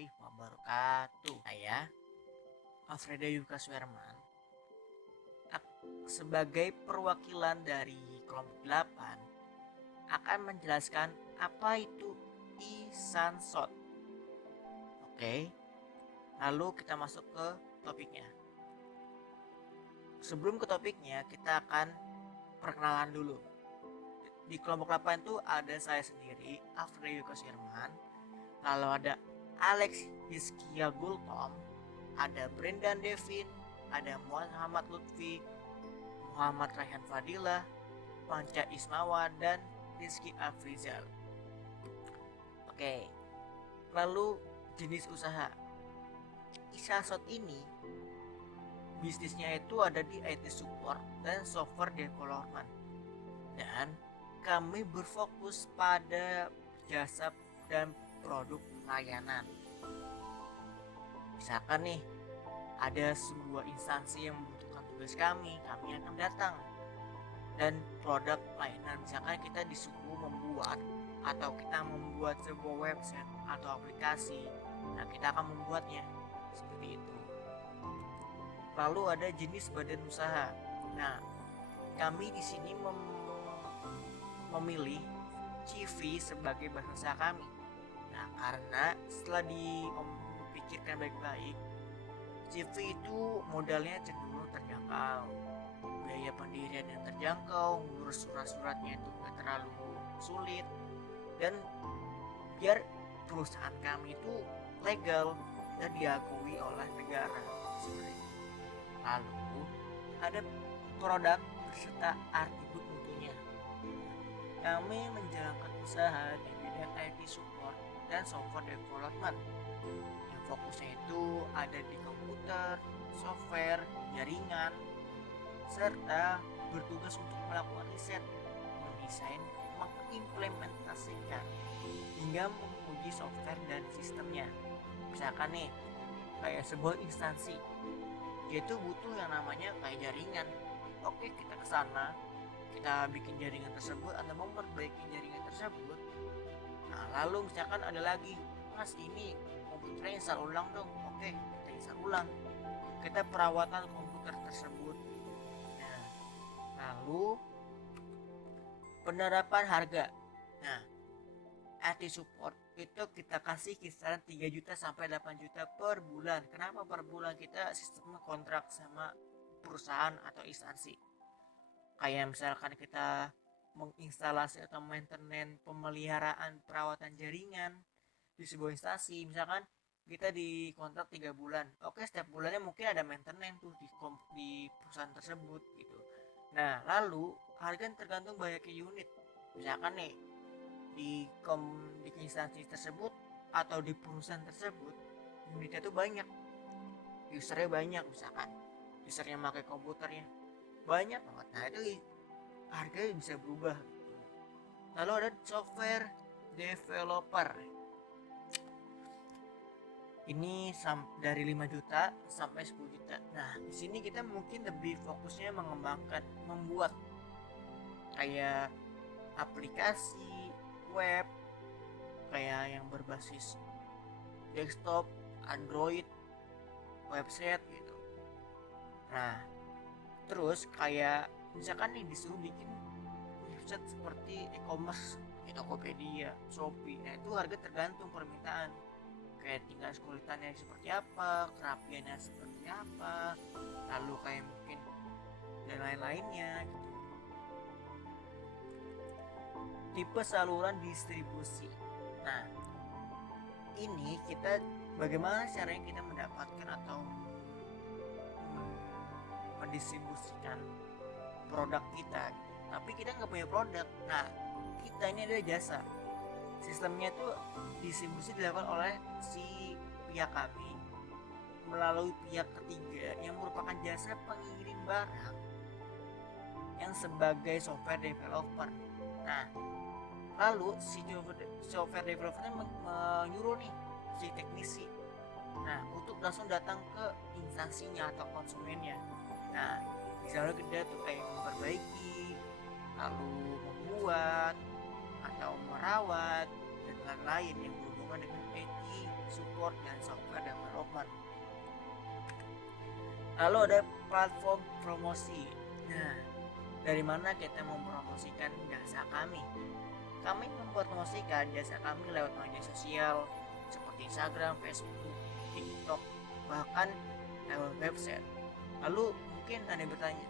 warahmatullahi wabarakatuh. Saya Alfreda Yuka Suherman sebagai perwakilan dari kelompok 8 akan menjelaskan apa itu Isansot. Oke, lalu kita masuk ke topiknya. Sebelum ke topiknya, kita akan perkenalan dulu. Di kelompok 8 itu ada saya sendiri, Alfreda Yuka Suherman. Lalu ada Alex Hizkia Gultom, ada Brendan Devin, ada Muhammad Lutfi, Muhammad Rayhan Fadilah, Panca Ismawan, dan Rizky Afrizal. Oke, lalu jenis usaha. Isansot ini bisnisnya itu ada di IT support dan software development. Dan kami berfokus pada jasa dan produk layanan. Misalkan nih, ada sebuah instansi yang membutuhkan tugas kami akan datang. Dan produk layanan, misalkan kita disuruh membuat atau kita membuat sebuah website atau aplikasi, nah kita akan membuatnya seperti itu. Lalu ada jenis badan usaha. Nah, kami di sini memilih CV sebagai bahan usaha kami. Nah, karena setelah dipikirkan baik-baik, CV itu modalnya cenderung terjangkau, biaya pendirian yang terjangkau, ngurus surat-suratnya itu gak terlalu sulit, dan biar perusahaan kami itu legal dan diakui oleh negara seperti itu. Lalu ada produk beserta atribut mutunya. Kami menjalankan usaha di bidang IT support dan software development. Yang fokusnya itu ada di komputer, software, jaringan, serta bertugas untuk melakukan riset, mendesain, mengimplementasikan, hingga menguji software dan sistemnya. Misalkan nih, kayak sebuah instansi, dia tuh butuh yang namanya kayak jaringan. Oke, kita ke sana, kita bikin jaringan tersebut atau memperbaiki jaringan tersebut. Nah, lalu misalkan ada lagi, Mas ini komputernya install ulang dong. Oke, kita install ulang. Kita perawatan komputer tersebut. Nah, lalu penerapan harga. Nah, IT support itu kita kasih kisaran 3 juta sampai 8 juta per bulan. Kenapa per bulan? Kita sistemnya kontrak sama perusahaan atau instansi. Kayak misalkan kita menginstalasi atau maintenance pemeliharaan perawatan jaringan di sebuah instansi, misalkan kita di kontrak 3 bulan. Oke, setiap bulannya mungkin ada maintenance tuh di perusahaan tersebut gitu. Nah, lalu harga tergantung banyaknya unit. Misalkan nih di instansi tersebut atau di perusahaan tersebut unitnya tuh banyak, usernya banyak, misalkan usernya pakai komputernya banyak banget. Nah, itu harganya bisa berubah. Lalu ada software developer. Ini dari 5 juta sampai 10 juta. Nah, di sini kita mungkin lebih fokusnya mengembangkan, membuat kayak aplikasi web kayak yang berbasis desktop, Android, website gitu. Nah, terus kayak misalkan nih disuruh bikin website seperti e-commerce, Tokopedia, Shopee. Nah, itu harga tergantung permintaan. Kayak tinggal kesulitannya seperti apa, kerapiannya seperti apa, lalu kayak mungkin dan lain-lainnya gitu. Tipe saluran distribusi. Nah, ini kita bagaimana caranya kita mendapatkan atau mendistribusikan produk kita gitu. Tapi kita nggak punya produk. Nah, kita ini adalah jasa. Sistemnya itu distribusi dilakukan oleh si pihak kami melalui pihak ketiga yang merupakan jasa pengirim barang yang sebagai software developer. Nah, lalu si software developer menyuruh nih si teknisi, nah, untuk langsung datang ke instansinya atau konsumennya. Nah, misalnya kita tuh kayak memperbaiki, lalu membuat atau merawat dan lain-lain yang berhubungan berhubungan dengan IT, support, dan software development. Lalu ada platform promosi. Nah, dari mana kita mempromosikan jasa kami? Kami mempromosikan jasa kami lewat media sosial seperti Instagram, Facebook, TikTok, bahkan lewat website. Lalu mungkin Anda bertanya,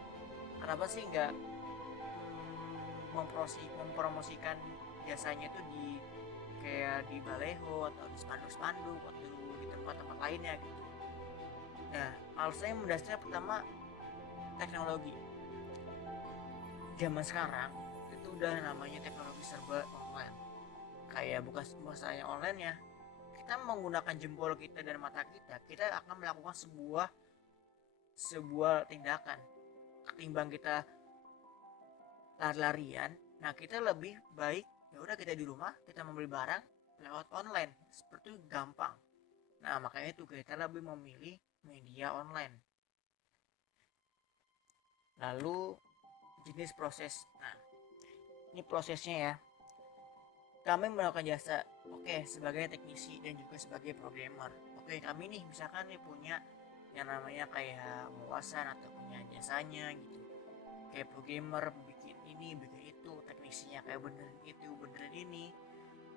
kenapa sih nggak mempromosikan jasanya itu di kayak di baleho atau di spanduk-spanduk atau di tempat-tempat lainnya gitu. Nah, alasannya mendasarnya pertama teknologi. Zaman sekarang itu udah namanya teknologi serba online. Kayak bukan saya online ya. Kita menggunakan jempol kita dan mata kita akan melakukan sebuah tindakan. Ketimbang kita lari-larian, nah kita lebih baik ya udah kita di rumah, kita membeli barang lewat online. Seperti itu gampang. Nah, makanya itu kita lebih memilih media online. Lalu jenis proses. Nah, ini prosesnya ya. Kami melakukan jasa, sebagai teknisi dan juga sebagai programmer. Kami nih misalkan nih punya yang namanya kayak wawasan atau punya jasanya gitu. Kayak programmer bikin ini, bikin itu, teknisinya kayak benerin itu, benerin ini.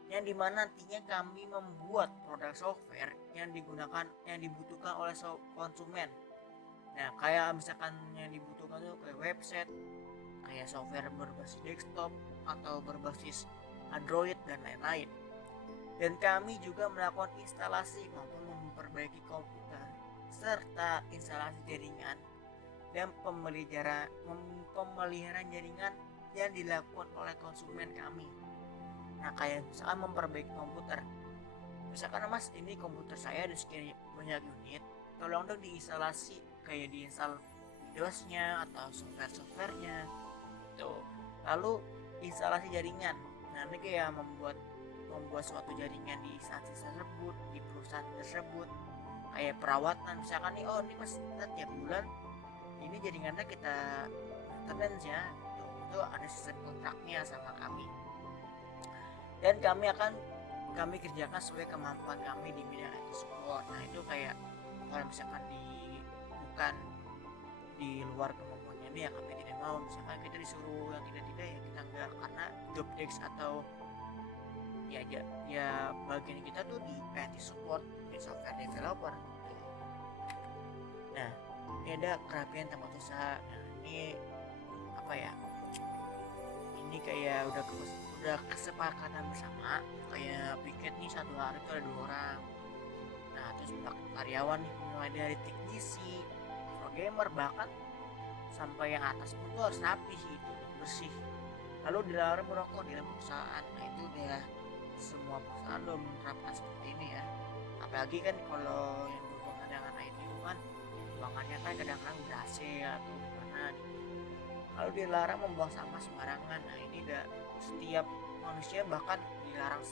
Yang dimana nantinya kami membuat produk software yang dibutuhkan oleh konsumen. Nah, kayak misalkan yang dibutuhkan itu kayak website, kayak software berbasis desktop atau berbasis Android dan lain-lain. Dan kami juga melakukan instalasi maupun memperbaiki komputer serta instalasi jaringan dan pemeliharaan jaringan yang dilakukan oleh konsumen kami. Nah, kayak misalkan memperbaiki komputer. Misalkan Mas, ini komputer saya ada sekian banyak unit, tolong dong diinstalasi, kayak diinstal Windowsnya atau software-softwarenya. Tuh. Lalu instalasi jaringan. Nah, ini kayak membuat suatu jaringan di instansi tersebut, di perusahaan tersebut. Kayak perawatan, misalkan nih, ini Mas, kita tiap bulan ini jaringannya kita maintenance ya. Itu ada sistem kontraknya sama kami. Dan kami kerjakan sesuai kemampuan kami di bidang IT support. Nah, itu kayak kalau misalkan bukan di luar kemampuannya ini ya kami tidak mau. Misalkan kita disuruh yang tidak ya kita enggak, karena job desk atau ya bagian kita tuh di IT support, di software developer. Nah, ini ada kerapian tempat usaha. Nah, ini apa ya? Ini kayak udah kesepakatan bersama, kayak piket nih satu hari itu ada 2 orang. Nah, terus karyawan nih mulai dari teknisi, programmer, bahkan sampai yang atas pun tuh harus rapi sih, itu bersih. Lalu dilarang merokok di dalam perusahaan. Nah, itu udah semua perusahaan udah menerapkan seperti ini ya. Apalagi kan kalau yang berhubungan dengan IT itu kan ruangannya kan kadang-kadang ber-AC atau gimana gitu. Lalu dilarang membuang sampah sembarangan. Nah, ini udah setiap manusia bahkan dilarang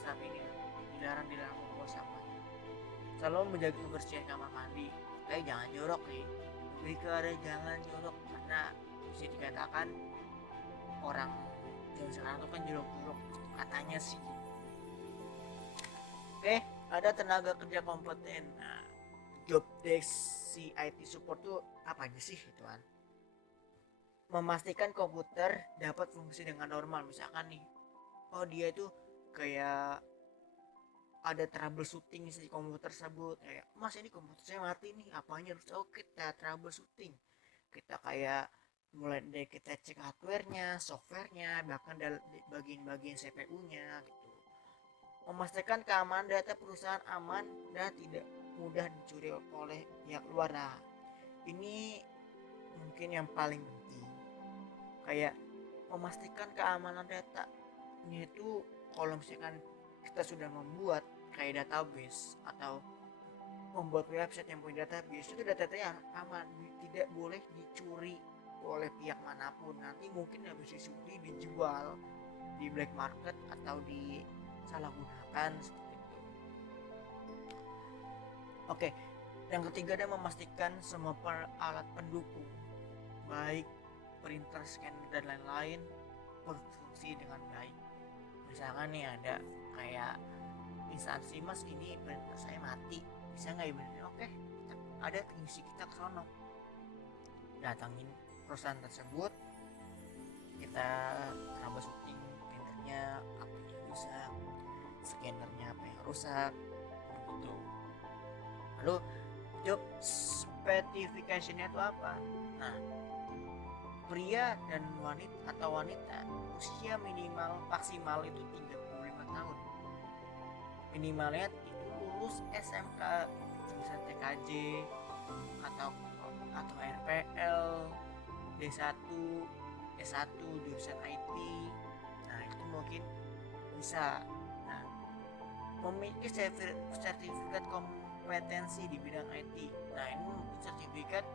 membuang sampah. Selalu menjaga kebersihan kamar mandi. Jangan jorok nih. Lebih ke ada jangan jorok, karena bisa dikatakan orang zaman sekarang tuh kan jorok-jorok katanya sih. Ada tenaga kerja kompeten. Nah, job desk si IT support tuh apa aja sih gitu kan? Memastikan komputer dapat fungsi dengan normal. Misalkan nih, dia itu kayak ada troubleshooting di komputer tersebut, kayak Mas ini komputer saya mati nih, apanya harus kita troubleshooting. Kita kayak mulai dari kita cek hardwarenya, softwarenya, bahkan dari bagian-bagian CPU-nya gitu. Memastikan keamanan data perusahaan aman dan tidak mudah dicuri oleh pihak luar. Nah, ini mungkin yang paling penting, kayak memastikan keamanan data. Ini itu kalau misalkan kita sudah membuat kayak database atau membuat website yang punya database, itu data-datanya aman, tidak boleh dicuri oleh pihak manapun. Nanti mungkin habis dicuri dijual di black market atau disalahgunakan seperti itu. Yang ketiga adalah memastikan semua alat pendukung baik printer, scanner dan lain-lain berfungsi dengan baik. Misalkan nih ada kayak instansi mas ini printer saya mati, bisa nggak ya? Oke, ada teknisi kita ke sono, datangin perusahaan tersebut, kita troubleshooting printernya apa yang rusak, scannernya apa yang rusak gitu. Lalu job specification-nya itu apa? Nah, pria dan wanita usia minimal maksimal itu 35 tahun, minimalnya itu lulus SMK jurusan TKJ atau RPL, D1, S1 jurusan IT. Nah itu mungkin bisa. Nah, memiliki sertifikat kompetensi di bidang IT. Nah ini mungkin sertifikat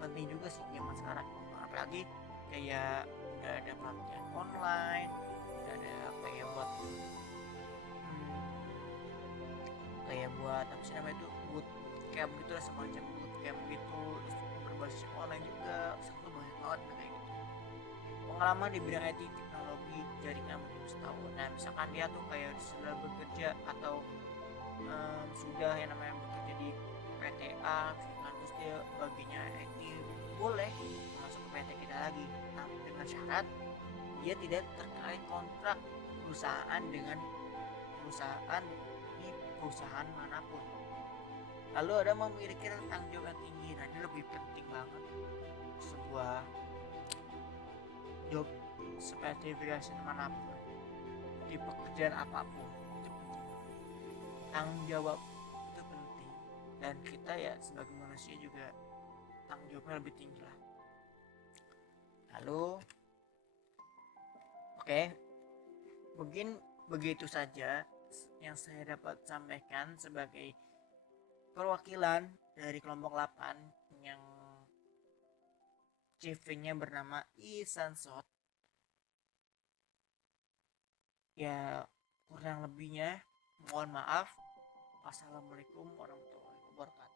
penting juga sih zaman sekarang, apalagi kayak udah ada pelatihan online, udah ada kayak buat apa sih namanya itu, boot kayak begitu lah, semacam boot kayak begitu, berbasis online juga, satu banyak banget kayak gitu. Pengalaman di bidang IT teknologi jaringan mungkin setahun. Nah misalkan dia tuh kayak sudah bekerja atau sudah yang namanya bekerja di PTA, misalkan terus dia baginya IT, boleh masuk ke PT kita lagi, tapi dengan syarat dia tidak terkait kontrak perusahaan dengan perusahaan di perusahaan manapun. Lalu ada memiliki tanggung jawab yang tinggi. Nah ini lebih penting banget, sebuah job specification manapun, di pekerjaan apapun itu penting. Tanggung jawab itu penting, dan kita ya sebagai manusia juga tanggung jawabnya lebih tinggi lah. Lalu oke, mungkin begitu saja yang saya dapat sampaikan sebagai perwakilan dari kelompok 8 yang CV-nya bernama Isansot. Ya kurang lebihnya mohon maaf. Wassalamualaikum warahmatullahi wabarakatuh.